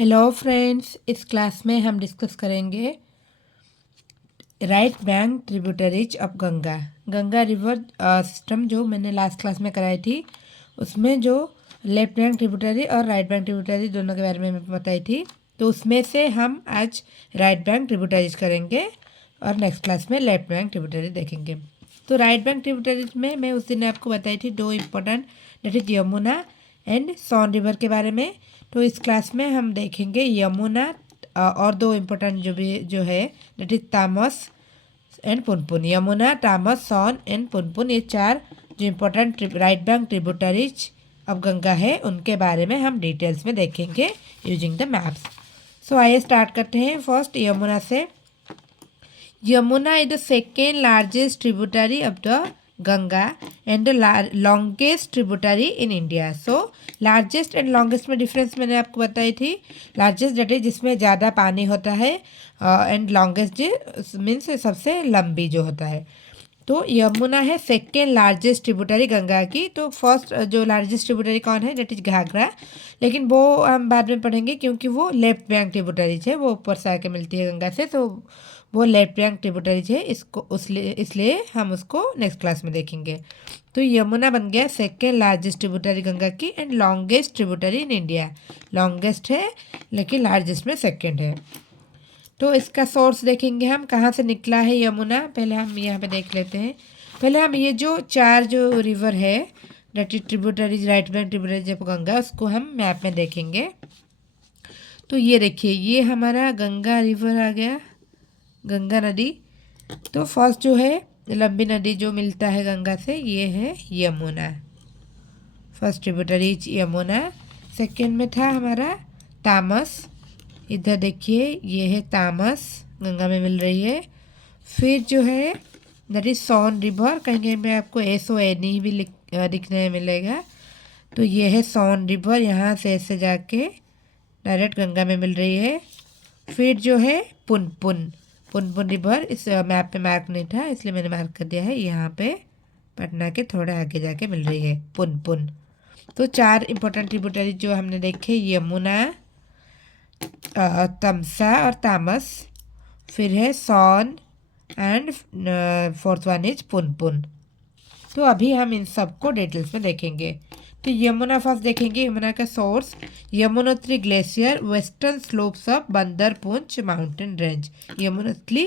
Hello friends, इस class में हम डिस्कस करेंगे right bank tributaries of Ganga. Ganga river system जो मैंने लास्ट क्लास में कराई थी, उसमें जो लेफ्ट बैंक ट्रिब्यूटरी और राइट बैंक ट्रिब्यूटरी दोनों के बारे में मैं बताई थी। तो उसमें से हम आज राइट बैंक ट्रिब्यूटरीज करेंगे और नेक्स्ट क्लास में लेफ्ट बैंक ट्रिब्यूटरी देखेंगे। तो राइट बैंक ट्रिब्यूटरीज में मैं उस दिन आपको बताई थी दो important, that is Yamuna and Son river के बारे में। तो इस क्लास में हम देखेंगे यमुना और दो इम्पोर्टेंट जो है डेट इज तामस एंड पुनपुन। यमुना, तामस, सोन एंड पुनपुन, ये चार जो important right bank tributaries of Ganga है उनके बारे में हम डिटेल्स में देखेंगे यूजिंग द मैप्स। सो आइए स्टार्ट करते हैं फर्स्ट यमुना से। Yamuna is the second largest tributary of the Ganga and the longest tributary in India. So largest and longest में डिफरेंस मैंने आपको बताई थी। लार्जेस्ट डेट है जिसमें ज़्यादा पानी होता है एंड लॉन्गेस्ट मीन्स सबसे लंबी जो होता है। तो यमुना है सेकेंड लार्जेस्ट ट्रिब्यूटरी गंगा की। तो फर्स्ट जो लार्जेस्ट ट्रिब्यूटरी कौन है, डेट इज घाघरा, लेकिन वो हम बाद में पढ़ेंगे क्योंकि वो लेफ्ट बैंक ट्रिब्यूटरीज है, वो ऊपर से आके मिलती है गंगा से, तो वो लेफ्ट बैंक ट्रिब्यूटरीज है। इसको इसलिए हम उसको नेक्स्ट क्लास में देखेंगे। तो यमुना बन गया सेकेंड लार्जेस्ट ट्रिब्यूटरी गंगा की and longest tributary in India. Longest है लेकिन लार्जेस्ट में सेकेंड है। तो इसका सोर्स देखेंगे हम, कहाँ से निकला है यमुना, पहले हम यहाँ पे देख लेते हैं। पहले हम ये जो चार जो रिवर है that is tributaries right bank tributaries of Ganga, उसको हम मैप में देखेंगे। तो ये देखिए, ये हमारा गंगा रिवर आ गया, गंगा नदी। तो फर्स्ट जो है लंबी नदी जो मिलता है गंगा से, ये है Yamuna. First tributaries Yamuna. Second में था हमारा तामस, इधर देखिए ये है तामस, गंगा में मिल रही है। फिर जो है दैट इज सोन रिवर, कहीं कहीं में आपको SONE भी दिखने मिलेगा। तो ये है सोन रिवर, यहाँ से ऐसे जाके डायरेक्ट गंगा में मिल रही है। फिर जो है पुनपुन, पुनपुन रिवर इस मैप पे मार्क नहीं था इसलिए मैंने मार्क कर दिया है, यहाँ पे पटना के थोड़ा आगे जाके मिल रही है पुनपुन। तो चार इंपॉर्टेंट ट्रिब्यूटरी जो हमने देखे, यमुना, तमसा और तामस, फिर है Son and fourth one is Punpun. तो अभी हम इन सबको डिटेल्स में देखेंगे। तो यमुना फर्स्ट देखेंगे, यमुना का source Yamunotri glacier, western slopes of Bandarpunch mountain range. Yamunotri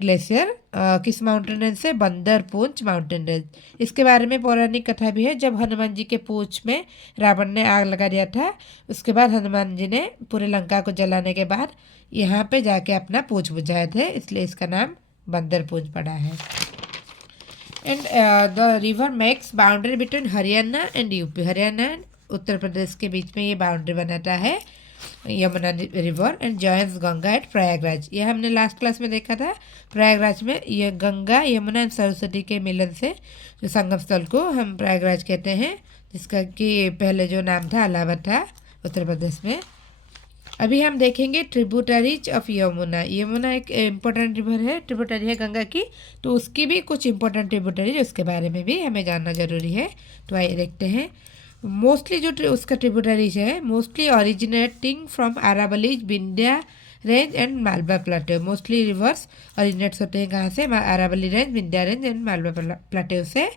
glacier किस माउंटेन रेंज से, बंदरपूंछ माउंटेन रेंज। इसके बारे में पौराणिक कथा भी है, जब हनुमान जी के पूंछ में रावण ने आग लगा दिया था, उसके बाद हनुमान जी ने पूरे लंका को जलाने के बाद यहाँ पे जाके अपना पूंछ बुझाए थे, इसलिए इसका नाम बंदरपूंछ पड़ा है। And the river makes boundary between Haryana and UP. Haryana and Uttar Pradesh के बीच में ये बाउंड्री बनाता है Yamuna river and joins Ganga at Prayagraj. ये हमने लास्ट क्लास में देखा था। प्रयागराज में ये गंगा, यमुना एंड सरस्वती के मिलन से जो संगम स्थल को हम प्रयागराज कहते हैं, जिसका कि पहले जो नाम था इलाहाबाद था उत्तर प्रदेश में। अभी हम देखेंगे ट्रिब्यूटरीज ऑफ यमुना। यमुना एक इम्पोर्टेंट रिवर है, ट्रिब्यूटरी है गंगा की, तो उसकी भी कुछ इंपॉर्टेंट ट्रिब्यूटरीज उसके बारे में भी हमें जानना जरूरी है। तो आइए देखते हैं। मोस्टली जो उसका ट्रिब्यूटरीज है, mostly originating from Aravallis, Vindhya range and Malwa plateau. Mostly rivers originates होते हैं कहाँ से, Aravalli range, Vindhya range and Malwa plateau से।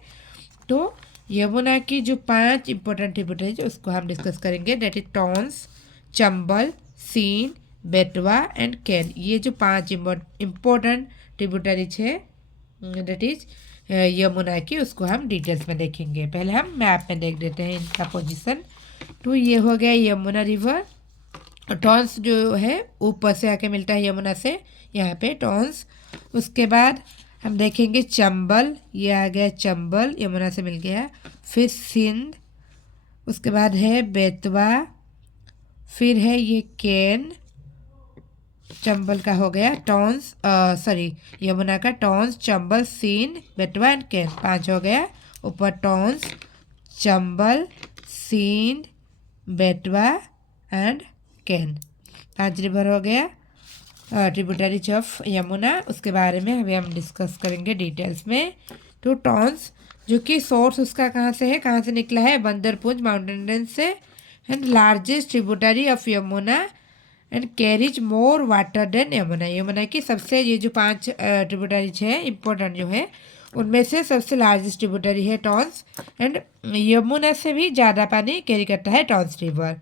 तो यमुना की जो 5 इंपॉर्टेंट ट्रिब्यूटरीज उसको हम डिस्कस करेंगे, date is Tons, Chambal, scene, बेटवा एंड कैन। ये जो 5 इम्पोर्टेंट ट्रिब्यूटरीज है डेट इज यमुना की, उसको हम डिटेल्स में देखेंगे। पहले हम मैप में देख देते हैं इनका पोजीशन। तो ये हो गया यमुना रिवर। टॉन्स जो है ऊपर से आके मिलता है यमुना से, यहाँ पे टॉन्स। उसके बाद हम देखेंगे चंबल, ये आ गया चंबल, यमुना से मिल गया। फिर सिंध, उसके बाद है बेतवा, फिर है ये कैन, चंबल का हो गया, टॉन्स सॉरी यमुना का टॉन्स, चंबल, सीन, बेटवा एंड कैन, 5 हो गया। ऊपर टॉन्स, चंबल, सीन, बेटवा एंड कैन, 5 रिवर हो गया ट्रिब्यूटरीज ऑफ यमुना। उसके बारे में अभी हम डिस्कस करेंगे डिटेल्स में। तो टॉन्स जो कि सोर्स उसका कहाँ से है, कहाँ से निकला है, बंदरपूंछ माउंटेन रेंज से। And largest tributary of Yamuna and carries more water than Yamuna. Yamuna की सबसे, ये जो 5 ट्रिब्यूटरीज है इम्पोर्टेंट जो है, उनमें से सबसे लार्जेस्ट ट्रिब्यूटरी है टॉन्स, एंड यमुना से भी ज़्यादा पानी कैरी करता है टॉन्स रिवर।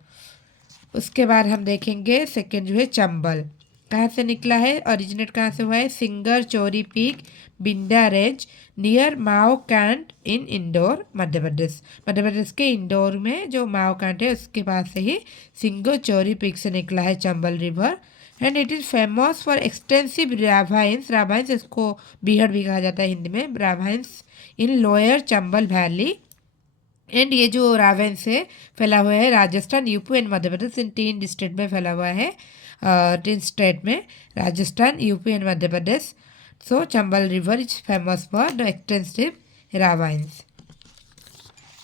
उसके बाद हम देखेंगे सेकेंड जो है चंबल, कहाँ से निकला है, ओरिजिनेट कहाँ से हुआ है, सिंगर चोरी पीक बिंडा रेंज नियर माओ कैंट इन इंदौर मध्य प्रदेश। मध्य प्रदेश के इंदौर में जो माओ कैंट है उसके पास से ही सिंगर चोरी पीक से निकला है Chambal river. And it is famous for extensive ravines, ravines इसको बीहड़ भी कहा जाता है हिंदी में, ravines in lower Chambal valley. And ये जो रावेंस है फैला हुआ है Rajasthan, UP and Madhya Pradesh, in 3 district में फैला हुआ है, 3 स्टेट में, Rajasthan, UP and Madhya Pradesh. So Chambal river is famous for the extensive ravines.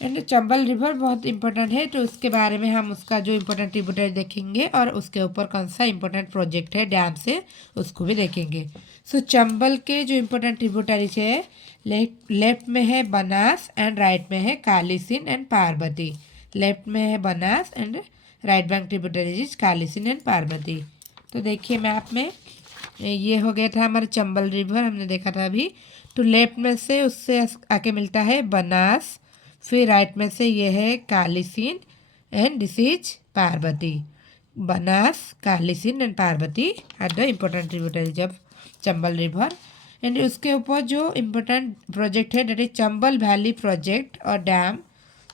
And Chambal river बहुत इंपॉर्टेंट है, तो उसके बारे में हम उसका जो इम्पोर्टेंट ट्रिब्यूटरी देखेंगे और उसके ऊपर कौन सा इम्पोर्टेंट प्रोजेक्ट है डैम से, उसको भी देखेंगे। सो चंबल के जो इम्पोर्टेंट ट्रिब्यूटरीज है, लेफ्ट में है बनास एंड राइट में है कालीसिन एंड पार्वती। लेफ्ट में है Banas and right bank tributaries Kalisindh and Parvati. तो देखिए मैप में ये हो गया था हमारा चंबल रिवर, हमने देखा था अभी। तो लेफ्ट में से उससे आके मिलता है बनास, फिर राइट में से ये है Kalisindh and this is Parvati. Banas, Kalisindh and Parvati are the important tributaries of Chambal river. And उसके ऊपर जो इम्पोर्टेंट प्रोजेक्ट है, that is Chambal valley project और dam.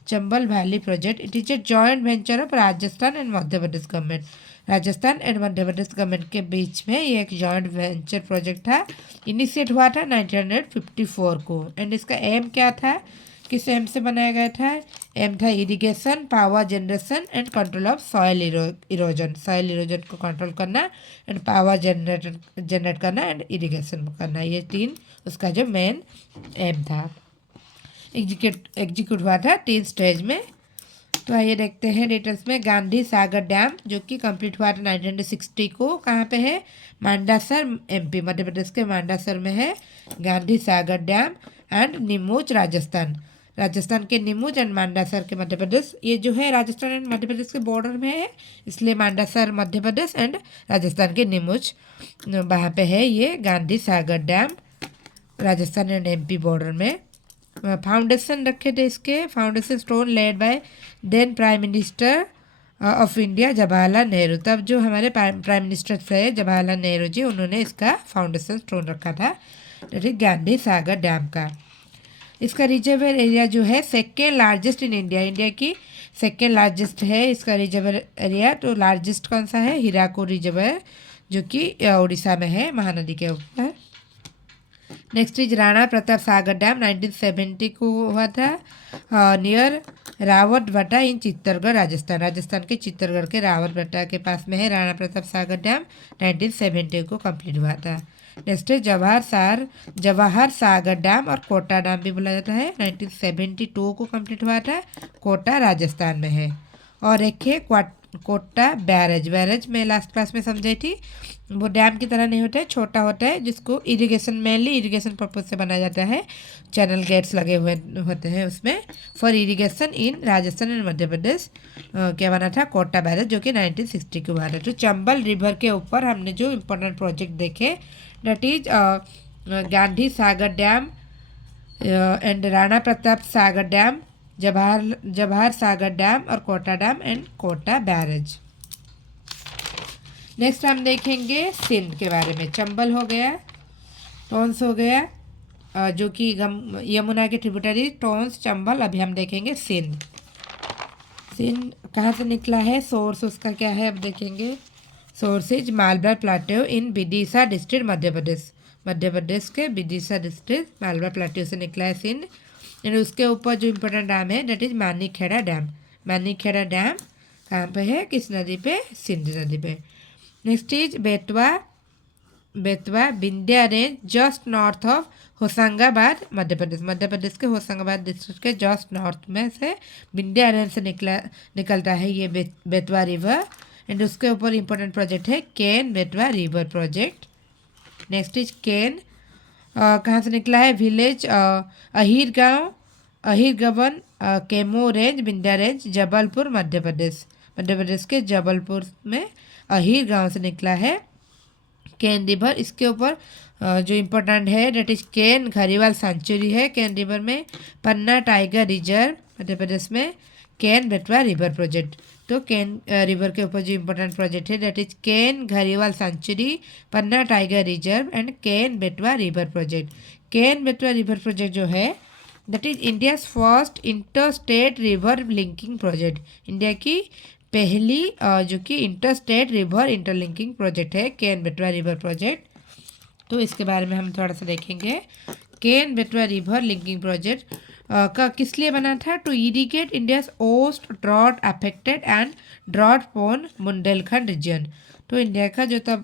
Chambal valley project it is a joint venture of Rajasthan and Madhya Pradesh government. Rajasthan and Madhya Pradesh government के बीच में ये एक जॉइंट वेंचर प्रोजेक्ट था। इनिशिएट हुआ था 1954 को। एंड इसका एम क्या था, किस एम से बनाया गया था, एम था irrigation, power generation and control of soil erosion. Soil erosion को कंट्रोल करना एंड पावर जनरेट करना एंड इरिगेशन करना, ये 3 उसका जो मेन एम था। एग्जीक्यूट हुआ था 3 स्टेज में। तो आइए देखते हैं डिटेल्स में। गांधी सागर डैम जो कि कंप्लीट हुआ था 1960 को, कहाँ पे है, मांडासर एमपी, मध्य प्रदेश के मांडासर में है गांधी सागर डैम। एंड नीमूच राजस्थान, राजस्थान के नीमूच एंड मांडासर के मध्य प्रदेश। ये जो है राजस्थान एंड मध्य प्रदेश के बॉर्डर में है, इसलिए मांडासर मध्य प्रदेश एंड राजस्थान के नीमूच वहाँ पे है ये Gandhi Sagar dam, Rajasthan and MP border में। फाउंडेशन रखे थे इसके, foundation stone laid by then prime minister of India Jawaharlal Nehru. तब जो हमारे प्राइम मिनिस्टर थे जवाहरलाल नेहरू जी, उन्होंने इसका फाउंडेशन स्टोन रखा था गांधी सागर डैम का। इसका रिजर्वर एरिया जो है second largest in India, India की सेकेंड लार्जेस्ट है इसका रिजर्वर एरिया। तो लार्जेस्ट कौन सा है, हीराकुद रिजर्वर जो कि उड़ीसा में है, महानदी के ऊपर। Next is Rana Pratap Sagar dam, 1970 को हुआ था नियर रावतभट्टा इन चित्तौड़गढ़ राजस्थान। राजस्थान के चित्तौड़गढ़ के रावतभट्टा के पास में है राणा प्रताप सागर डैम, 1970 को कंप्लीट हुआ था। नेक्स्ट है जवाहर सागर डैम और कोटा डैम भी बोला जाता है, 1972 को कंप्लीट हुआ था, कोटा राजस्थान में है। और एक है कोटा बैरेज, बैरेज मैं लास्ट क्लास में समझाई थी, वो डैम की तरह नहीं होता है, छोटा होता है, जिसको इरिगेशन मेनली इरिगेशन पर्पज से बनाया जाता है। चैनल गेट्स लगे हुए होते हैं उसमें for irrigation in Rajasthan and Madhya Pradesh. क्या बना था, कोटा बैरेज, जो कि 1960 को बना था। तो चंबल रिवर के ऊपर हमने जो इम्पोर्टेंट प्रोजेक्ट देखे, that is Gandhi Sagar dam and Rana Pratap Sagar dam, Jawahar Sagar dam और Kota dam and Kota barrage. Next हम देखेंगे सिंध के बारे में। चंबल हो गया, टोंस हो गया जो कि यमुना के ट्रिब्यूटरी, टोंस, चंबल। अभी हम देखेंगे सिंध। सिंध कहाँ से निकला है, सोर्स उसका क्या है, अब देखेंगे। सोर्सेज मालवा प्लाटेओ इन विदिशा डिस्ट्रिक्ट मध्य प्रदेश, मध्य प्रदेश के विदिशा डिस्ट्रिक्ट मालवा प्लाटेओ से निकला है सिंध। एंड उसके ऊपर जो इम्पोर्टेंट डैम है that is Manikheda dam. Manikheda dam कहाँ पे है, किस नदी पे, सिंध नदी पे। Next is Betwa Vindhya range just north of Hoshangabad Madhya Pradesh. Madhya Pradesh के होशंगाबाद डिस्ट्रिक्ट के जस्ट नॉर्थ में से विंध्या रेंज से निकलता है ये बेतवा रिवर। एंड उसके ऊपर इम्पोर्टेंट प्रोजेक्ट है Ken Betwa river project. Next is Ken कहाँ से निकला है, village Ahir Gaon, Ahir Gawan, Kaimur range, Vindhya range, Jabalpur Madhya Pradesh. Madhya Pradesh के जबलपुर में अहीर गांव से निकला है केन रिवर। इसके ऊपर जो इम्पोर्टेंट है डेट इज केन घड़ीवाल सेंचुरी है केन रिवर में। पन्ना टाइगर रिजर्व मध्य प्रदेश में। केन बेतवा रिवर प्रोजेक्ट, तो केन रिवर के ऊपर जो इम्पोर्टेंट प्रोजेक्ट है डेट इज केन घड़ीवाल sanctuary, Panna tiger reserve and Ken Betwa river project. Ken Betwa river project जो है that is India's first inter state river linking project. India की पहली जो कि inter state river interlinking project है केन बेतवा रिवर प्रोजेक्ट। तो इसके बारे में हम थोड़ा सा देखेंगे। Ken Betwa river linking project का किस लिए बना था? To irrigate India's worst drought affected and drought prone Bundelkhand region. तो इंडिया का जो तब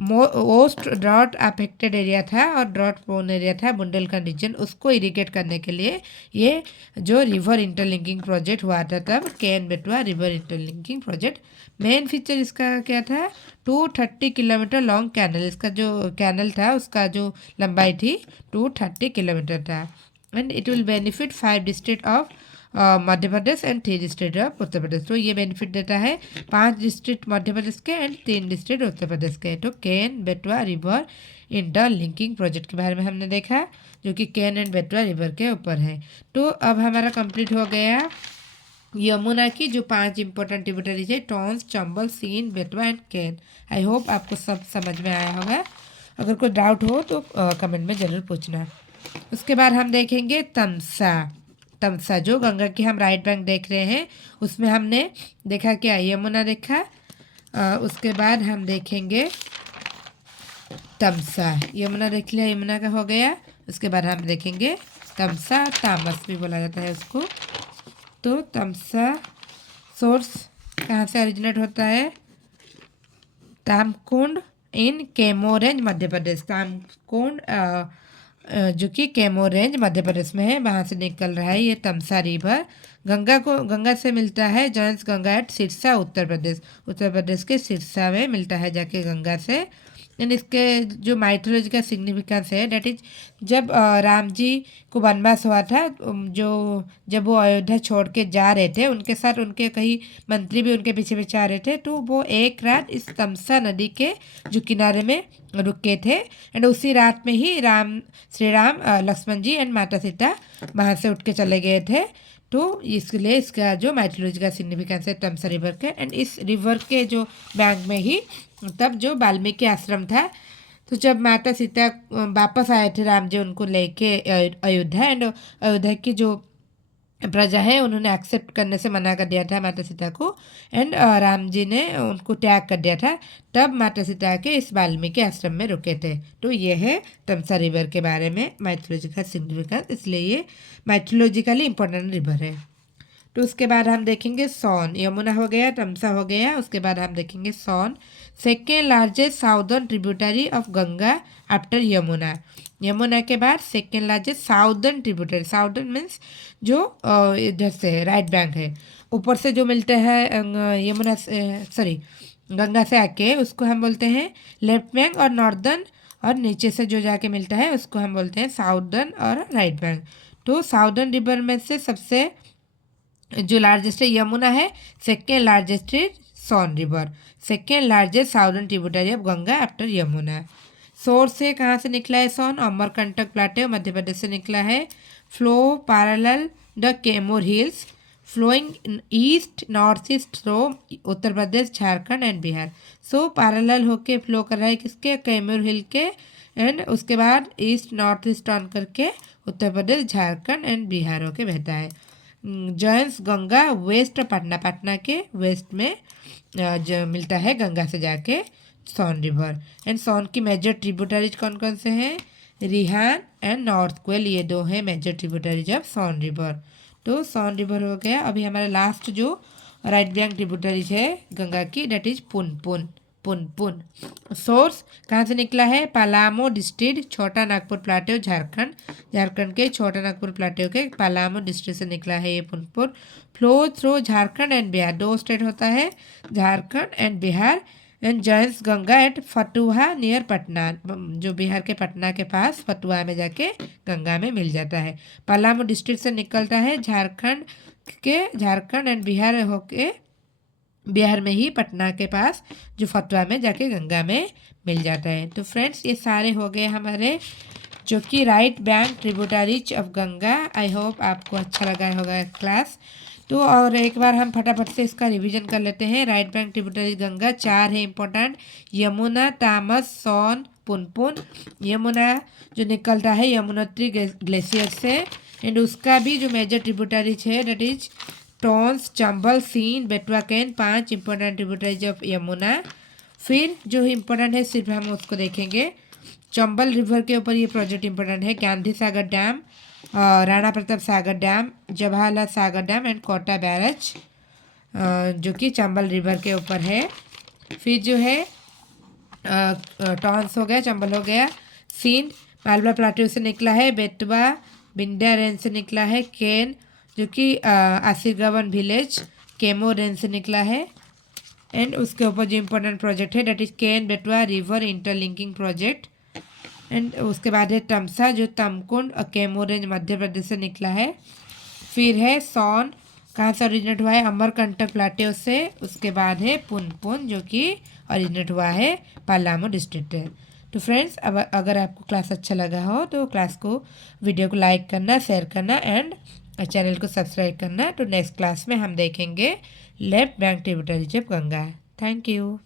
ओस्ट ड्रॉट अफेक्टेड एरिया था और ड्रॉट पोन एरिया था बुंदेलखंड रीजन, उसको इरिगेट करने के लिए ये जो रिवर इंटरलिंकिंग प्रोजेक्ट हुआ था तब Ken Betwa river interlinking project. Main feature इसका क्या था? 230 किलोमीटर लॉन्ग कैनल, इसका जो कैनल था उसका जो लंबाई थी 230 किलोमीटर था। And it will benefit 5 district of Madhya Pradesh and 3 district of Uttar Pradesh. तो ये बेनिफिट देता है 5 डिस्ट्रिक्ट मध्य प्रदेश के एंड 3 डिस्ट्रिक्ट उत्तर प्रदेश के। तो Ken Betwa river inter linking project के बारे में हमने देखा जो कि केन एंड बेतवा रिवर के ऊपर है। तो अब हमारा कंप्लीट हो गया यमुना की जो 5 इंपॉर्टेंट ट्रिब्यूटरीज है, Tons, Chambal, Sind, Betwa and Ken. I hope आपको सब समझ में आया होगा। अगर कोई डाउट हो तो कमेंट में ज़रूर पूछना। उसके बाद हम देखेंगे तमसा। तमसा जो गंगा की हम राइट बैंक देख रहे हैं उसमें हमने देखा क्या? यमुना देखा। उसके बाद हम देखेंगे तमसा। यमुना देख लिया, यमुना का हो गया। उसके बाद हम देखेंगे तमसा, तामस भी बोला जाता है उसको। तो तमसा सोर्स कहाँ से ओरिजिनेट होता है? तामकुंड इन कैमूर रेंज मध्य प्रदेश। तामकुंड जो कि कैमूर रेंज मध्य प्रदेश में है, वहाँ से निकल रहा है ये तमसा रिवर। गंगा से मिलता है जॉइंस गंगा एट सिरसा उत्तर प्रदेश। उत्तर प्रदेश के सिरसा में मिलता है जाके गंगा से। एंड इसके जो माइथोलॉजिकल सिग्निफिकेंस है डेट इज जब राम जी को वनवास हुआ था, जो जब वो अयोध्या छोड़ के जा रहे थे उनके साथ उनके कई मंत्री भी उनके पीछे पीछे आ रहे थे, तो वो एक रात इस तमसा नदी के जो किनारे में रुके थे। एंड उसी रात में ही श्री राम लक्ष्मण जी एंड माता सीता वहाँ से उठ के चले गए थे। तो इसलिए इसका जो माइथोलॉजिकल सिग्निफिकेंस है तमसा रिवर के। एंड इस रिवर के जो बैंक में ही तब जो वाल्मीकि आश्रम था, तो जब माता सीता वापस आए थे राम जी उनको लेके अयोध्या, एंड अयोध्या की जो प्रजा है उन्होंने एक्सेप्ट करने से मना कर दिया था माता सीता को, एंड राम जी ने उनको त्याग कर दिया था। तब माता सीता के इस वाल्मीकि आश्रम में रुके थे। तो ये है तमसा रिवर के बारे में माइथोलॉजिकल सिग्निफिकेंस, इसलिए ये माइथोलॉजिकली इंपॉर्टेंट रिवर है। तो उसके बाद हम देखेंगे सोन। यमुना हो गया, तमसा हो गया, उसके बाद हम देखेंगे Son. Second largest southern tributary of Ganga after Yamuna. Yamuna के बाद second largest southern tributary. Southern means जो इधर से राइट बैंक है, ऊपर से जो मिलते हैं यमुना सॉरी गंगा से आके उसको हम बोलते हैं लेफ्ट बैंक, और नॉर्दर्न और नीचे से जो जाके मिलता है उसको हम बोलते हैं साउदर्न और राइट बैंक। तो साउदर्न रिवर में से सबसे जो लार्जेस्ट है यमुना है, सेकेंड लार्जेस्ट है Son river. Second largest southern tributary of Ganga after Yamuna. Source से कहाँ से निकला है सोन? अमरकंटक प्लाटेव मध्य प्रदेश से निकला है। Flow parallel the Kaimur hills, flowing east north east through Uttar Pradesh, Jharkhand and Bihar. So parallel होके फ्लो कर रहा है किसके? कैमूर हिल के, एंड उसके बाद ईस्ट नॉर्थ ईस्ट ऑन करके उत्तर प्रदेश, झारखंड एंड बिहार होके बहता है। जॉइंस गंगा वेस्ट पटना, पटना के वेस्ट में जो मिलता है गंगा से जाके सोन रिवर। एंड सोन की मेजर ट्रिब्यूटरीज कौन कौन से हैं? रिहान एंड नॉर्थ क्वेल, ये दो हैं major tributaries of Son river. तो सोन रिवर हो गया। अभी हमारा लास्ट जो राइट बैंक ट्रिब्यूटरीज है गंगा की that is Punpun. Punpun source कहाँ से निकला है? पलामू डिस्ट्रिक्ट, छोटा नागपुर प्लाटेव, झारखंड। झारखंड के छोटा नागपुर प्लाटेव के पलामू डिस्ट्रिक्ट से निकला है ये Punpun. Flow through Jharkhand and Bihar, दो स्टेट होता है Jharkhand and Bihar. And joins Ganga at Fatuha near Patna, जो बिहार के पटना के पास फतुहा में जाके गंगा में मिल जाता है। पलामू डिस्ट्रिक्ट से निकलता है झारखंड एंड बिहार होके बिहार में ही पटना के पास जो फतवा में जाके गंगा में मिल जाता है। तो फ्रेंड्स ये सारे हो गए हमारे जो कि right bank tributaries of Ganga. I hope आपको अच्छा लगा होगा क्लास। तो और एक बार हम फटाफट से इसका रिवीजन कर लेते हैं। राइट बैंक ट्रिब्यूटरीज गंगा 4 है इंपॉर्टेंट, यमुना, तामस, सोन, पुनपुन। यमुना जो निकलता है यमुनोत्री ग्लेशियर से, एंड उसका भी जो मेजर ट्रिब्यूटरीज है that is Tons, Chambal, Sind, Betwa Ken, 5 important tributaries of Yamuna. फिर जो इम्पोर्टेंट है सिर्फ हम उसको देखेंगे। चंबल रिवर के ऊपर ये प्रोजेक्ट इंपॉर्टेंट है, Gandhi Sagar dam, Rana Pratap Sagar dam, Jawaharlal Sagar dam and Kota barrage जो कि चंबल रिवर के ऊपर है। फिर जो है टॉन्स हो गया, चंबल हो गया, सीन मालवा प्लाटू से निकला है, बेतवा बिंड्या रेंज से निकला है, केन जो कि आसिरगवन विलेज केमो रेंज से निकला है, एंड उसके ऊपर जो इम्पोर्टेंट प्रोजेक्ट है that is Ken Betwa river interlinking project. And उसके बाद है तमसा जो तमकुंड और केमो रेंज मध्य प्रदेश से निकला है। फिर है सोन, कहाँ से ओरिजिनेट हुआ है, अमरकंटक प्लाटेओ से। उसके बाद है पुनपुन जो कि ओरिजिनेट हुआ है पलामू डिस्ट्रिक्ट है। तो फ्रेंड्स अब अगर आपको क्लास अच्छा लगा हो तो क्लास को वीडियो को लाइक करना, शेयर करना एंड चैनल को सब्सक्राइब करना। तो नेक्स्ट क्लास में हम देखेंगे left bank tributaries of Ganga. Thank you.